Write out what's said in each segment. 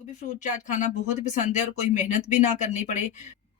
आपको भी फ्रूट चाट खाना बहुत ही पसंद है और कोई मेहनत भी ना करनी पड़े,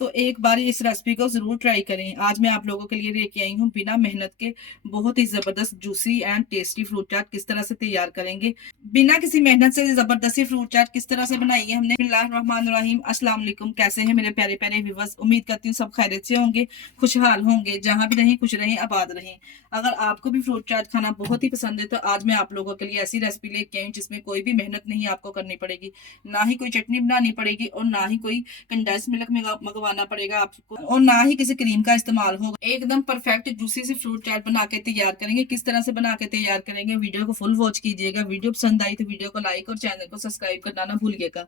तो एक बार इस रेसिपी को ज़रूर ट्राई करें। आज मैं आप लोगों के लिए लेके आई हूँ बिना मेहनत के बहुत ही ज़बरदस्त जूसी एंड टेस्टी फ्रूट चाट किस तरह से तैयार करेंगे। बिना किसी मेहनत से ज़बरदस्ती फ्रूट चाट किस तरह से बनाई है हमने। बिस्मिल्लाहिर्रहमानिर्रहीम, अस्सलाम वालेकुम। कैसे हैं मेरे प्यारे प्यारे व्यूअर्स? उम्मीद करती हूँ सब खैरियत से होंगे, खुशहाल होंगे, जहाँ भी रहें खुश रहें, आबाद रहें। अगर आपको भी फ्रूट चाट खाना बहुत ही पसंद है तो आज मैं आप लोगों के लिए ऐसी रेसिपी लेके आई हूँ जिसमें कोई भी मेहनत नहीं आपको करनी पड़ेगी, ना ही कोई चटनी बनानी पड़ेगी और ना ही कोई कंडेंस मिल्क मंगवाना पड़ेगा आपको, और ना ही किसी क्रीम का इस्तेमाल होगा। एकदम परफेक्ट जूसी सी फ्रूट चाट बना के तैयार करेंगे। किस तरह से बना के तैयार करेंगे, वीडियो को फुल वॉच कीजिएगा। वीडियो पसंद आई तो वीडियो को लाइक और चैनल को सब्सक्राइब करना ना भूलिएगा।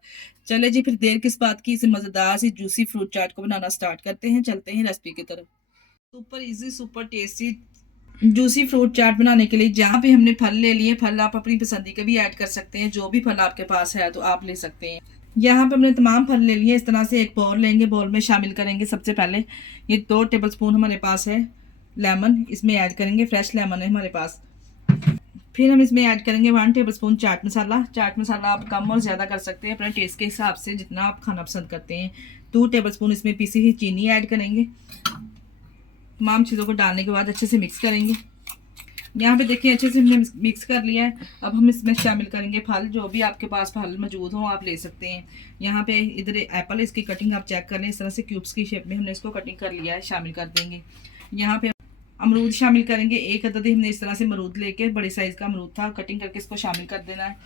चले जी, फिर देर किस बात की, इस मजेदार सी जूसी फ्रूट चाट को बनाना स्टार्ट करते हैं। चलते हैं रेसिपी की तरफ। Super easy super tasty juicy fruit chaat बनाने के लिए जहाँ पे हमने फल ले लिए, फल आप अपनी पसंदी के भी ऐड कर सकते हैं, जो भी फल आपके पास है तो आप ले सकते हैं। यहाँ पे हमने तमाम फल ले लिए। इस तरह से एक बाउल लेंगे, बाउल में शामिल करेंगे सबसे पहले ये 2 टेबलस्पून हमारे पास है लेमन, इसमें ऐड करेंगे, फ्रेश लेमन है हमारे पास। फिर हम इसमें ऐड करेंगे 1 टेबलस्पून चाट मसाला। चाट मसाला आप कम और ज़्यादा कर सकते हैं अपने टेस्ट के हिसाब से, जितना आप खाना पसंद करते हैं। 2 टेबलस्पून इसमें पीसी हुई चीनी ऐड करेंगे। तमाम चीज़ों को डालने के बाद अच्छे से मिक्स करेंगे। यहाँ पे देखिए अच्छे से हमने मिक्स कर लिया है। अब हम इसमें शामिल करेंगे फल, जो भी आपके पास फल मौजूद हो आप ले सकते हैं। यहाँ पे इधर एप्पल, इसकी कटिंग आप चेक कर लें, इस तरह से क्यूब्स की शेप में हमने इसको कटिंग कर लिया है, शामिल कर देंगे। यहाँ पे अमरूद शामिल करेंगे। एक अदद हमने इस तरह से अमरूद लेके, बड़े साइज़ का अमरूद था, कटिंग करके इसको शामिल कर देना है।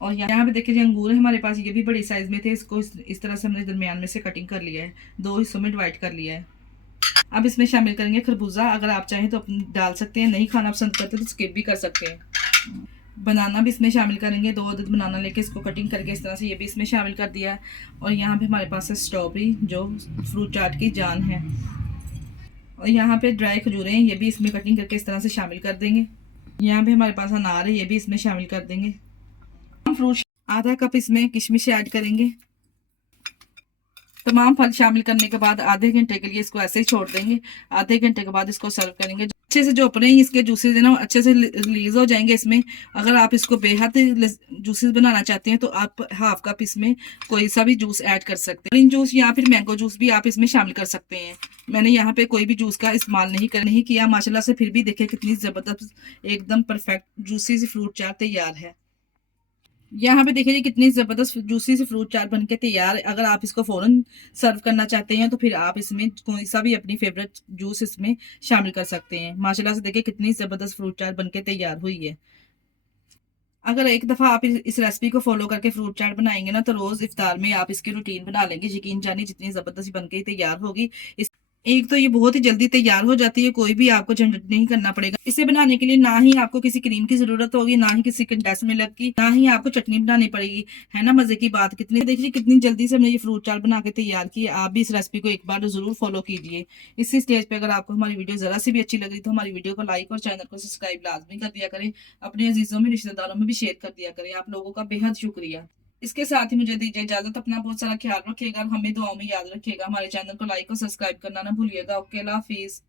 और यहाँ पे देखिए जो अंगूर है हमारे पास, ये भी बड़ी साइज़ में थे, इसको इस तरह से हमने दरमियान में से कटिंग कर लिया है, 2 हिस्सों में डिवाइड कर लिया है। अब इसमें शामिल करेंगे खरबूजा। अगर आप चाहें तो डाल सकते हैं, नहीं खाना पसंद करते तो स्किप भी कर सकते हैं। बनाना भी इसमें शामिल करेंगे, 2 अदद बनाना लेके इसको कटिंग करके इस तरह से ये भी इसमें शामिल कर दिया है। और यहाँ पे हमारे पास है स्ट्रॉबेरी, जो फ्रूट चाट की जान है। और यहाँ पे ड्राई खजूरें हैं, ये भी इसमें कटिंग करके इस तरह से शामिल कर देंगे। यहाँ पे हमारे पास अनार है, ये भी इसमें शामिल कर देंगे। फ्रूट आधा कप इसमें किशमिश ऐड करेंगे। तमाम फल शामिल करने के बाद आधे घंटे के लिए इसको ऐसे ही छोड़ देंगे। आधे घंटे के बाद इसको सर्व करेंगे। अच्छे से जो अपने ही इसके जूसेस है ना अच्छे से रिलीज हो जाएंगे इसमें। अगर आप इसको बेहद जूसेस बनाना चाहते हैं तो आप हाफ कप इसमें कोई सा भी जूस ऐड कर सकते हैं। ऑरेंज जूस या फिर मैंगो जूस भी आप इसमें शामिल कर सकते हैं। मैंने यहाँ पे कोई भी जूस का इस्तेमाल नहीं किया माशाल्लाह से, फिर भी देखिए कितनी ज़बरदस्त एकदम परफेक्ट जूसी सी फ्रूट चाट तैयार है। यहाँ पे देखिए कितनी ज़बरदस्त जूसी सी फ्रूट चाट बनके तैयार। अगर आप इसको फ़ौरन सर्व करना चाहते हैं तो फिर आप इसमें कोई सा भी अपनी फेवरेट जूस इसमें शामिल कर सकते हैं। माशाल्लाह से देखिए कितनी ज़बरदस्त फ्रूट चाट बनके तैयार हुई है। अगर एक दफ़ा आप इस रेसिपी को फॉलो करके फ्रूट चाट बनाएंगे ना तो रोज़ इफ्तार में आप इसकी रूटीन बना लेंगे। यकीन जानिए जितनी ज़बरदस्त बनके तैयार होगी। एक तो ये बहुत ही जल्दी तैयार हो जाती है, कोई भी आपको झंझट नहीं करना पड़ेगा। इसे बनाने के लिए ना ही आपको किसी क्रीम की जरूरत होगी, ना ही किसी कंडेंस मिल्क की, ना ही आपको चटनी बनानी पड़ेगी। है ना मजे की बात? कितनी देखिए कितनी जल्दी से हमने ये फ्रूट चाट बना के तैयार की है। आप भी इस रेसिपी को एक बार जरूर फॉलो कीजिए। इसी स्टेज पे अगर आपको हमारी वीडियो जरा सी भी अच्छी लग रही तो हमारी वीडियो को लाइक और चैनल को सब्सक्राइब लाजमी कर दिया करें। अपने अजीजों में रिश्तेदारों में भी शेयर कर दिया करें। आप लोगों का बेहद शुक्रिया। इसके साथ ही मुझे दीजिए इजाजत। अपना बहुत सारा ख्याल रखिएगा, हमें दुआओं में याद रखिएगा। हमारे चैनल को लाइक और सब्सक्राइब करना ना भूलिएगा। ओके, अल्लाह हाफिज।